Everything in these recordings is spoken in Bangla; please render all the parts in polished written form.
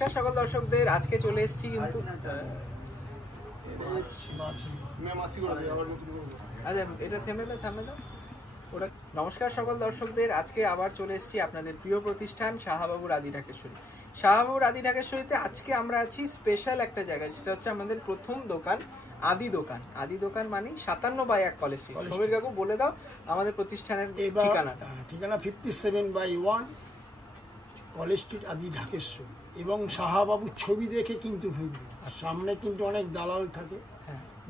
নমস্কার সকল দর্শকদের। আজকে চলে এসেছি কিন্তু আচ্ছা এটা থেমে দাও ওটা। নমস্কার সকল দর্শকদের, আজকে আবার চলে এসেছি আপনাদের প্রিয় প্রতিষ্ঠান শাহবাবুর আদি ঢাকেশ্বরী। শাহবাবুর আদি ঢাকেশ্বরীতে আজকে আমরা আছি স্পেশাল একটা জায়গায়, যেটা হচ্ছে আমাদের প্রথম দোকান আদি দোকান। আদি দোকান মানে 57/1 কলেজ স্ট্রিট। সমীর কাকু বলে দাও আমাদের প্রতিষ্ঠানের ঠিকানাটা। ঠিকানা 57/1 কলেজ স্ট্রিট আদি ঢাকেশ্বরী। এবং শাহবাবুর ছবি দেখে কিন্তু ঢুকবে, আর সামনে কিন্তু অনেক দালাল থাকে,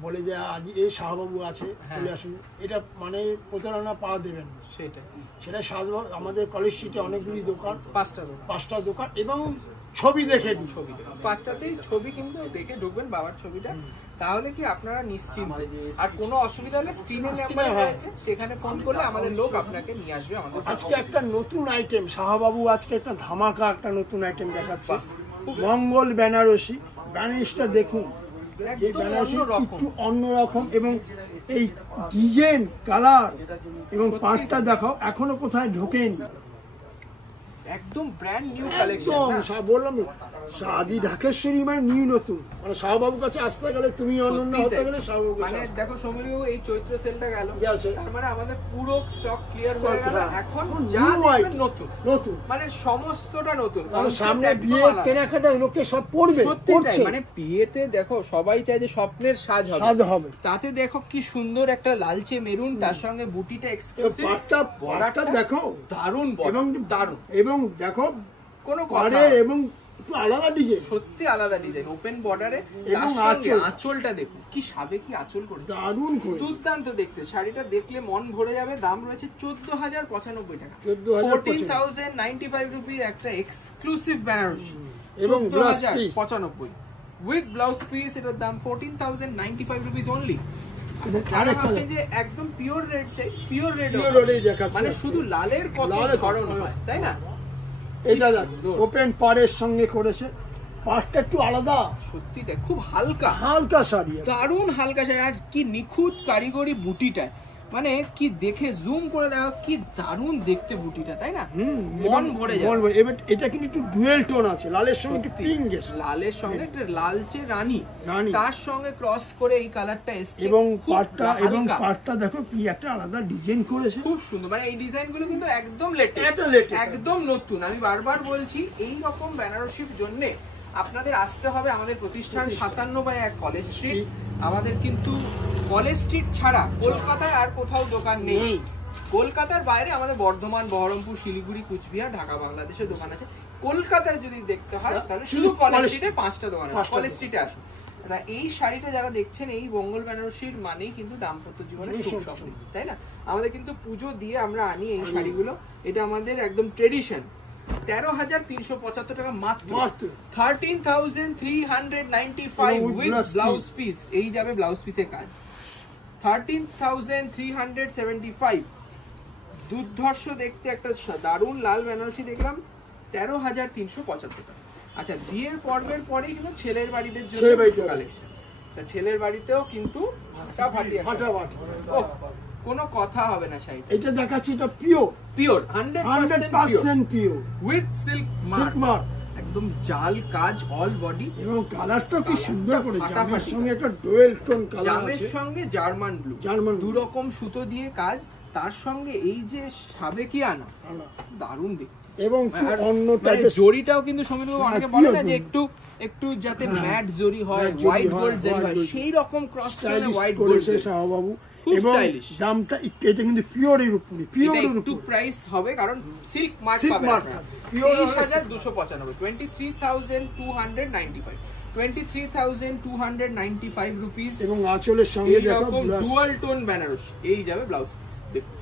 বলে যে আজ এই শাহবাবু আছে চলে আসুন, এটা মানে প্রতারণা পাওয়া দেবেন না। সেটা শাহবাবু আমাদের কলেজ স্ট্রিটে অনেকগুলি দোকান, পাঁচটা দোকান, এবং ছবি দেখে পাঁচটাতেই ছবি কিন্তু দেখে ঢুকবেন বাবার ছবিটা, তাহলে কি আপনারা নিশ্চিন্ত। আর কোনো অসুবিধা হলে স্ক্রিনে নাম্বার রয়েছে, সেখানে ফোন করলে আমাদের লোক আপনাকে নিয়ে আসবে। আমাদের আজকে একটা নতুন আইটেম শাহবাবু আজকে একটা ধামাকা একটা নতুন আইটেম দেখাচ্ছে, মঙ্গল বেনারসি। বেনারসিটা দেখুন, যে বেনারসি একটু অন্যরকম, এবং এই ডিজাইন কালার এবং পাটটা দেখাও, এখনো কোথায় ঢোকেনি, একদম ব্র্যান্ড নিউ কালেকশন। বললাম আদি ঢাকেশ্বরী মানে নিউ নতুন, মানে শাহবাবুর কাছে আসতে গেলে তুমি অনন্য হতে গেলে শাহবাবু। মানে দেখো সমীর বাবু, এই চৈত্র সেলটা গেল, তার মানে আমাদের পুরো স্টক ক্লিয়ার হয়ে গেল। এখন যা দেখবেন নতুন, মানে সমস্তটা নতুন। কারণ সামনে বিয়ে কেনাকাটা লোকে সব পড়বে, মানে বিয়েতে দেখো সবাই চায় যে স্বপ্নের সাজ হবে, তাতে দেখো কি সুন্দর একটা লালচে মেরুন, তার সঙ্গে বুটিটা এক্সক্লুসিভ, বড়াটা দেখো দারুন, এবং দেখো কোনো কথা এবং আলাদা ডিজাইন, সত্যি আলাদা ডিজাইন, ওপেন বর্ডারে। এবং আঁচলটা দেখুন কি সাবেকি আঁচল করে, দারুণ করে, দুর্দান্ত দেখতে। শাড়িটা দেখলে মন ভরে যাবে। দাম রয়েছে 14,095 টাকা, 14,095 রুপির একটা এক্সক্লুসিভ বেনারসি, এবং 14,095 উইথ ব্লাউজ পিস। এটার দাম 14,095 রুপিস অনলি। যারা ভাবছেন যে একদম পিওর রেড চাই, পিওর রেড মানে শুধু লালের কত ধরন হয়, তাই না? এটা ওপেন পাড়ের সঙ্গে করেছে, পাড়টা একটু আলাদা, সত্যি তাই, খুব হালকা শাড়ি, দারুণ হালকা শাড়ি। আর কি নিখুঁত কারিগরি বুটিটা, মানে কি দেখে জুম করে দেখো কি দারুণ দেখতে বুটিটা, তাই না? মন ভরে যাবে। এবার এটা কিন্তু একটু ডুয়েল টোন আছে, লালের সঙ্গে একটু পিঙ্ক, লালের সঙ্গে একটা লালচে রানী, তার সঙ্গে ক্রস করে এই কালারটা এসেছে। এবং পাটটা দেখো কি একটা আলাদা ডিজাইন করেছে, খুব সুন্দর। মানে এই ডিজাইন গুলো কিন্তু একদম লেটেস্ট, একদম নতুন। আমি বারবার বলছি, এই রকম বেনারসির জন্য আপনাদের আসতে হবে আমাদের প্রতিষ্ঠান 57/1 কলেজ স্ট্রিট। আমাদের কিন্তু কলেজ স্ট্রিট ছাড়া কলকাতায় আর কোথাও দোকান নেই। কলকাতার বাইরে আমাদের বর্ধমান, বহরমপুর, শিলিগুড়ি, কুচবিহার, ঢাকা, বাংলাদেশের দোকান আছে। কলকাতায় যদি দেখতে হয় তাহলে শুধু কলেজ স্ট্রিটে 5টা দোকান আছে, কলেজ স্ট্রিটে আসুন। এই শাড়িটা যারা দেখছেন, এই মঙ্গল বেনারসির মানেই কিন্তু দাম্পত্য জীবনের সুখ সমৃদ্ধি, তাই না? আমাদের কিন্তু পুজো দিয়ে আমরা আনি এই শাড়িগুলো, এটা আমাদের একদম ট্রেডিশন। 13,375 টাকা মাত্র, 13,395 উইথ ব্লাউজ পিস। এই যাবে ব্লাউজ পিসের কাজ, 13,375। দুর্ধর্ষ দেখতে একটা দারুণ লাল বেনারসি দেখলাম, 13,375 টাকা। আচ্ছা, বিয়ের পর্বের পরেই কিন্তু ছেলের বাড়িদের জন্য কালেকশন, তা ছেলের বাড়িতেও কিন্তু কোনো কথা হবে না। শাড়ি এটা দেখাচ্ছি, এটা pure 100% pure with silk mark, একদম জাল কাজ, অল বডি, এবং কালারটা কি সুন্দর করে, জামের সঙ্গে একটা ডুয়েল টোন কালার আছে, জামের সঙ্গে জার্মান ব্লু, দু রকম সুতো দিয়ে কাজ, তার সঙ্গে এই যে সাবেকিয়ানা, দারুণ দেখতে। এবং অন্য টাইপের জরিটাও কিন্তু সমীর বাবু অনেকে বলে না যে একটু যাতে ম্যাট জরি হয়, হোয়াইট গোল্ড জরি হয়, সেই রকম ক্রস স্টাইলে হোয়াইট গোল্ড শাহবাবু, খুব স্টাইলিশ। দামটা এটা কিন্তু পিওরের উপরে, পিওরের একটু প্রাইস হবে কারণ সিল্ক মার্ক পাবেন আপনারা। 23,295, 23,295, 23,295 রুপিস। এবং আঁচলের সঙ্গে এরকম ডুয়াল টোন বেনারসি, এই যাবে ব্লাউজ পিস। দেখুন,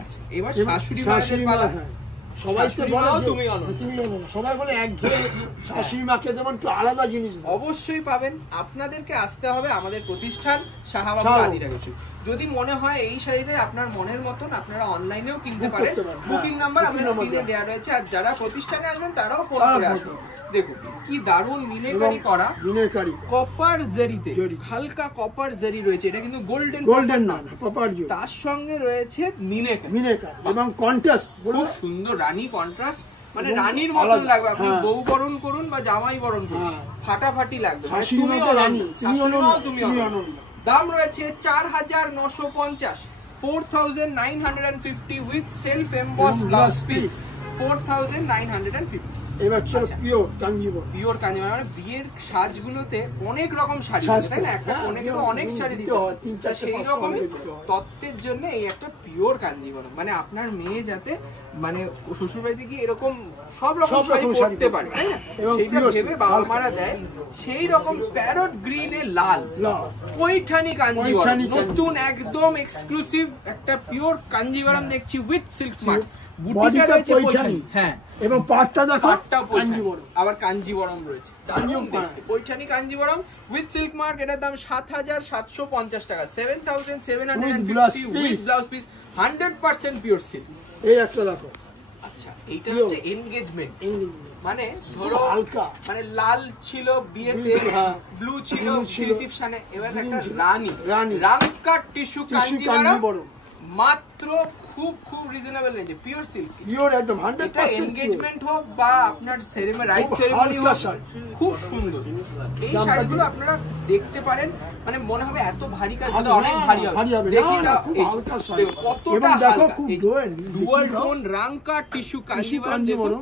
আচ্ছা এবার শাশুড়ি মায়ের পালা। সবাই তো বলে তুমি সবাই বলে একঘেয়ে, শাশুড়ি মাকে যেমন একটু আলাদা জিনিস অবশ্যই পাবেন। আপনাদেরকে আসতে হবে আমাদের প্রতিষ্ঠান শাহবাবুর আদি ঢাকেশ্বরী। যদি মনে হয় এই শাড়িটা আপনার মনের মতন, আপনারা অনলাইনেও কিনতে পারেন। বুকিং নাম্বার আমাদের স্ক্রিনে দেওয়া রয়েছে, আর যারা প্রতিষ্ঠানে আসবেন তারাও ফোন করে আসুন। দেখুন কি দারুণ মিনেকারি করা, কপার জারিতে, হালকা কপার জারি রয়েছে, এটা কিন্তু গোল্ডেন না, কপার জারি। তার সঙ্গে রয়েছে মিনেকারি এবং কন্ট্রাস্ট, খুব সুন্দর রানী কন্ট্রাস্ট। মানে রানীর মতন লাগবে, আপনি বউ বরণ করুন বা জামাই বরণ করুন, ফাটাফাটি লাগবে, তুমি দাম রয়েছে 4950, 4950 with self emboss blouse piece, 4950। এবার চলো পিওর কাঞ্জিবরম। পিওর কাঞ্জিবরম মানে বিয়ের সাজগুলোতে অনেক রকম শাড়ি তাই না, একটা কোণে অনেক শাড়ি দিতে হয়, সেই রকমই তত্ত্বের জন্য এই একটা পিওর কাঞ্জিবরম, মানে আপনার মেয়ে যাতে মানে শ্বশুর বাড়িতে গিয়ে এরকম সব রকম শাড়ি পরতে পারে তাই না, সেইটা ভেবে বাবা মারা দেয়। সেই রকম প্যারট গ্রিনে লাল পৈঠানি কাঞ্জিবরম, নতুন একদম এক্সক্লুসিভ একটা পিওর কাঞ্জিবরম দেখছি উইথ সিল্ক মার্ক। বুটিটা রয়েছে পৈঠানি, হ্যাঁ, এবং পাটটা দেখো কাঞ্জিবরম, আবার কাঞ্জিবরম রয়েছে, দারুণ দেখতে Paithani Kanjeevaram with silk mark. এটার দাম 7750 টাকা, 7750 with blouse piece, 100% pure silk. এই একটা দেখো, আচ্ছা এইটা হচ্ছে এনগেজমেন্ট, মানে ধরো হালকা মানে লাল ছিল বিয়েতে, ব্লু ছিল রিসেপশনে, এবার একটা রানী রাঙ্কার টিস্যু কাঞ্জিবরম মাত্র খুব খুব রিজনেবল রেঞ্জে, পিওর সিল্ক, পিওর একদম 100%। এনগেজমেন্ট হোক বা আপনার রাইস সেরেমনি হোক, খুব সুন্দর এই শাড়িগুলো আপনারা দেখতে পারেন, মানে মনে হবে এত ভারী কাজ হয়তো অনেক ভারী হবে, দেখি দাও কতটা হালকা, dual tone Ranka tissue Kanjeevaram দেখুন,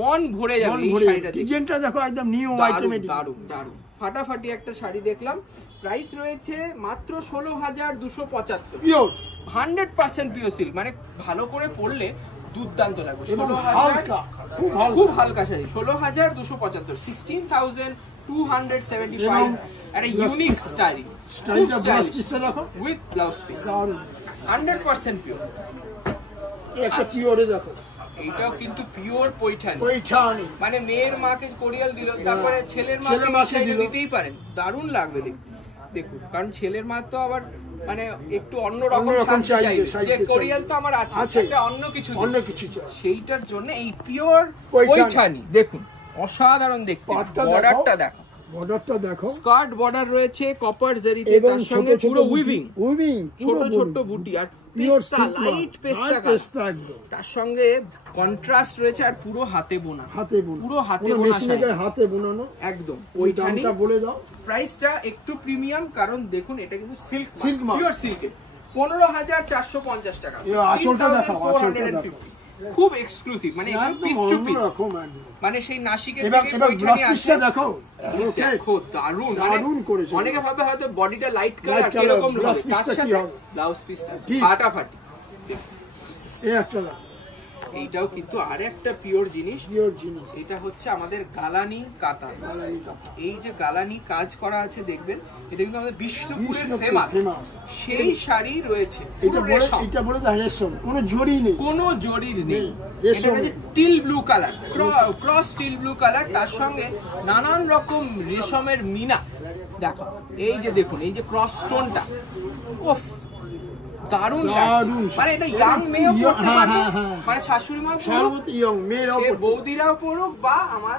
মন ভরে যাবে এই শাড়িটা, ডিজাইনটা দেখো একদম নিউ আইটেমের, দারুণ দারুণ ফাটাফাটি একটা শাড়ি দেখলাম। প্রাইস রয়েছে মাত্র 16275, পিওর 100% পিওর সিল্ক, মানে ভালো করে পরলে দুর্দান্ত লাগবে, 16000 খুব হালকা শাড়ি, 16275, 16275, একটা ইউনিক স্টাইল, স্টাইলটা ব্লাউজ পিসটা দেখো উইথ ব্লাউজ পিস, 100% পিওর। একটা পিওরে দেখো, এটাও কিন্তু পিওর পৈঠানি, মানে মেয়ের মাকে কোরিয়াল দিল, তারপরে ছেলের মাকে দিতেই পারেন, দারুণ লাগবে দেখতে, দেখুন, কারণ ছেলের মা তো আবার মানে একটু অন্যরকম চাইবে, যে কোরিয়াল তো আমার আছে, একটা অন্য কিছু সেইটার জন্য এই পিওর পৈঠানি দেখুন, অসাধারণ দেখতে। বর্ডারটা দেখো, বর্ডারটা দেখো, স্কার্ট বর্ডার রয়েছে কপার জারিতে, তার সঙ্গে পুরো উইভিং ছোট ছোট বুটি, আর পেস্তা লাইট পেস্তা, তার সঙ্গে কন্ট্রাস্ট রয়েছে, আর পুরো হাতে বোনা, পুরো হাতে বোনানো একদম। ওইখানটা বলে দাও, প্রাইসটা একটু প্রিমিয়াম, কারণ দেখুন এটা কিন্তু সিল্ক, পিওর সিল্কের, 15450 টাকা। আঁচলটা দেখাও, আঁচলটা দেখো, খুব এক্সক্লুসিভ, মানে পিস টু পিস, মানে সেই নাসিকের থেকে পৈঠানি আসে, দেখো দারুণ করেছে। অনেকে ভাবে হয়তো বডিটা লাইট কালার এরকম হবে, তার সাথে ব্লাউজ পিসটা ফাটাফাটি। এই একটা এইটাও কিন্তু আরেকটা পিওর জিনিস, এটা হচ্ছে আমাদের গালানি কাতান, এই যে গালানি কাজ করা আছে দেখবেন, এটা কিন্তু আমাদের বিষ্ণুপুরের ফেমাস, সেই শাড়ি রয়েছে, এটা বলে রেশম, কোনো জরির নেই, এটা হচ্ছে teal blue colour, cross teal blue colour, তার সঙ্গে নানান রকম রেশমের মিনা দেখো, এই যে দেখুন এই যে ক্রস স্টোনটা, ওফ দারুণ, মানে এটা ইয়াং মেয়েও পড়তে পারবে, মানে শাশুড়ি মা পড়ুক, বৌদিরাও পড়ুক, বা আমার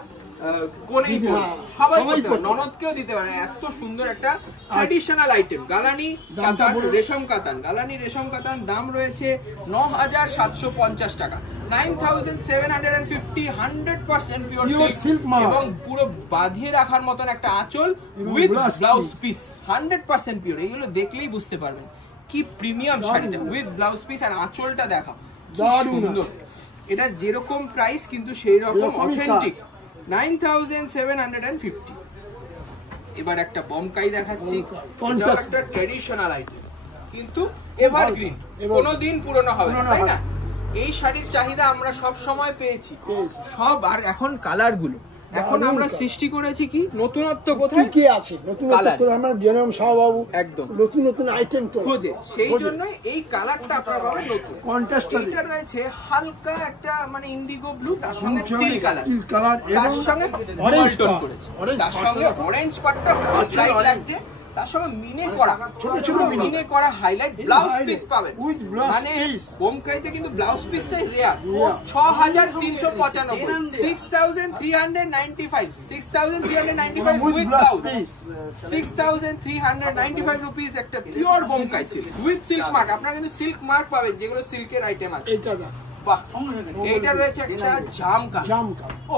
কোনেই পড়ুক, সবাই ননদকেও দিতে পারে, এত সুন্দর একটা ট্র্যাডিশনাল আইটেম। গালানি কাতান, রেশম কাতান, গালানি রেশম কাতান, দাম রয়েছে 9750 টাকা, 9750, 100% পিওর সিল্ক, এবং পুরো বাঁধিয়ে রাখার মতন একটা আঁচল উইথ ব্লাউজ পিস, 100% পিওর। এইগুলো দেখলেই বুঝতে পারবেন কি প্রিমিয়াম শাড়িটা, উইথ ব্লাউজ পিস, আর আঁচলটা দেখা সুন্দর। এটা যেরকম প্রাইস কিন্তু সেই রকম অথেন্টিক, 9750। এবার একটা বমকাই দেখাচ্ছি, একটা ট্র্যাডিশনাল আইটেম কিন্তু এভারগ্রিন, কোনোদিন পুরনো হবে না, তাই না? এই শাড়ির চাহিদা আমরা সব সময় পেয়েছি, সব, আর এখন কালার গুলো, এখন আমরা সৃষ্টি করেছি কি নতুনত্ব কোথায় কি আছে, নতুনত্ব আমরা জেনাম শাহবাবু একদম নতুন নতুন আইটেম খোঁজে, সেই জন্য এই কালারটা আপনারা পাবেন নতুন কন্ট্রাস্ট। এটা রয়েছে হালকা একটা মানে ইন্ডিগো ব্লু, তার সঙ্গে স্টিল কালার, তার সঙ্গে অরেঞ্জ টোন করেছে, তার সঙ্গে অরেঞ্জ পাটটা লাইট লাগছে, তার সঙ্গে মিনে করা ছোট ছোট মিনে করা হাইলাইট ব্লাউজ পিস পাবেন, মানে বোমকাইতে কিন্তু ব্লাউজ পিসটাই রেয়ার। 6395, 6395, 6395 উইথ ব্লাউজ, 6395 রুপিস একটা pure Bomkai silk with silk mark. আপনারা কিন্তু সিল্ক মার্ক পাবেন, যেগুলো সিল্কের আইটেম আছে, বাহ, এইটা রয়েছে একটা জামকা, ও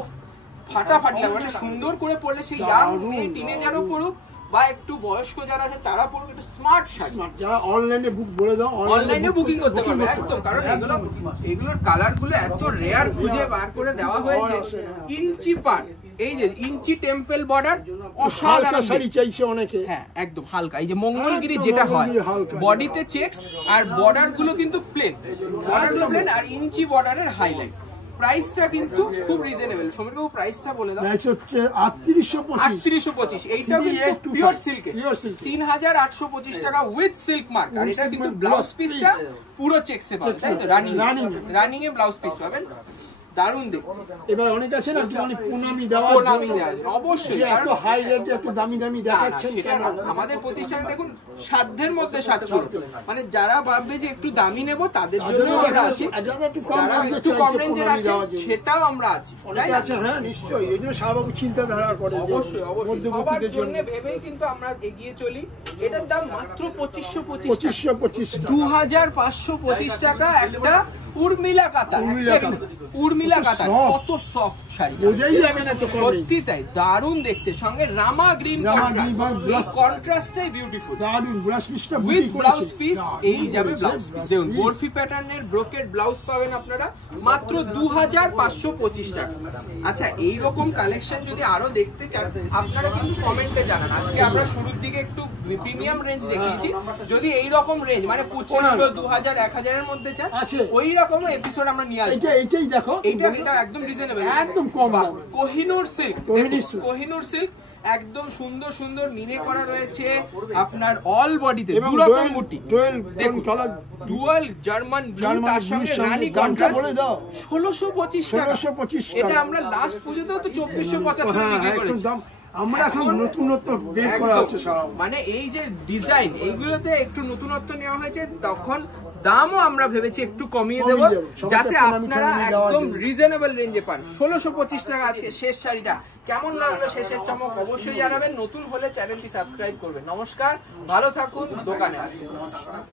ফাটাফাটি লাগবে, মানে সুন্দর করে পরলে সেই ইয়াং মেয়ে টিনেজারও পড়ুক বা একটু বয়স্ক যারা আছে তারা পড়ুক, একটু স্মার্ট শাড়ি। যারা অনলাইনে বুক বলে দাও, অনলাইনে বুকিং করতে পারবে একদম, কারণ এগুলোর কালার গুলো এত রেয়ার খুঁজে বার করে দেওয়া হয়েছে। ইঞ্চি পার, এই যে ইঞ্চি টেম্পল বর্ডার, অসাধারণ শাড়ি চাইছে অনেকে। হ্যাঁ একদম হালকা, এই যে মঙ্গলগিরি যেটা হয় বডিতে চেকস আর বর্ডার গুলো কিন্তু প্লেন, বর্ডার গুলো প্লেন আর ইঞ্চি বর্ডারের হাইলাইট। প্রাইসটা কিন্তু খুব রিজনেবল। সমীর বাবু প্রাইসটা বলে দাও। প্রাইস হচ্ছে 3825। এইটাও কিন্তু পিওর সিল্কে 3825 টাকা উইথ সিল্ক মার্ক। আর এটা কিন্তু ব্লাউজ পিসটা পুরো চেকসে পাবেন, তাই তো? রানিং এ ব্লাউজ পিস পাবেন, দারুণ দেখতে। এবার অনেক আছে না একটুখানি প্রণামী দেওয়া, অবশ্যই এত হাই রেট এত দামি দামি দেখাচ্ছেন কেন? আমাদের প্রতিষ্ঠানে দেখুন সাধ্যের মধ্যে সাধ্য, মানে যারা ভাববে যে একটু দামি নেব তাদের জন্য আমরা আছি, যারা একটু কম রেঞ্জের আছে সেটাও আমরা আছি, তাই না? হ্যাঁ নিশ্চয়ই, এই জন্য শাহবাবু চিন্তাধারা করে। অবশ্যই অবশ্যই, সবার জন্য ভেবেই কিন্তু আমরা এগিয়ে চলি। এটার দাম মাত্র 2525 2525 টাকা একটা উর্মিলা কাতার। উর্মিলা কাতার কত সফট শাড়ি, বোঝাই যাবে না তো, সত্যি তাই, দারুণ দেখতে। সঙ্গে রামা গ্রিন কন্ট্রাস্টটাই বিউটিফুল, দারুণ ব্লাউজ পিসটা উইথ ব্লাউজ পিস। এই যাবে ব্লাউজ পিস, দেখুন বরফি প্যাটার্নের ব্রোকেড ব্লাউজ পাবেন আপনারা মাত্র 2525 টাকা। আচ্ছা, এই রকম কালেকশন যদি আরো দেখতে চান আপনারা কিন্তু কমেন্টে জানান। আজকে আমরা শুরুর দিকে একটু প্রিমিয়াম রেঞ্জ দেখিয়েছি, যদি এই রকম রেঞ্জ মানে 2500 2000 1000 এর মধ্যে চান ওই রকম এপিসোড আমরা নিয়ে আসবো। এইটাই দেখো, এটা একদম রিজনেবল, একদম কম দাম। কোহিনূর সিল্ক, কোহিনূর সিল্ক একদম সুন্দর সুন্দর মিনে করা রয়েছে আপনার অল বডিতে, দুরকম বুটি, দেখুন ডুয়াল জার্মান ব্লু তার সঙ্গে রানী কন্ট্রাস্ট। 1625 টাকা। এটা আমরা লাস্ট পুজোতেও তো 2475 বিক্রি করেছি। আমরা এখন নতুনত্ব বের করা হচ্ছে, মানে এই যে ডিজাইন এইগুলোতে একটু নতুনত্ব নেওয়া হয়েছে, তখন দামও আমরা ভেবেছি একটু কমিয়ে দেবো যাতে আপনারা একদম রিজনেবল রেঞ্জে পান। 1625 টাকা আজকে শেষ শাড়িটা। কেমন লাগলো শেষের চমক অবশ্যই জানাবেন। নতুন হলে চ্যানেলটি সাবস্ক্রাইব করবেন। নমস্কার, ভালো থাকুন, দোকানে আসুন।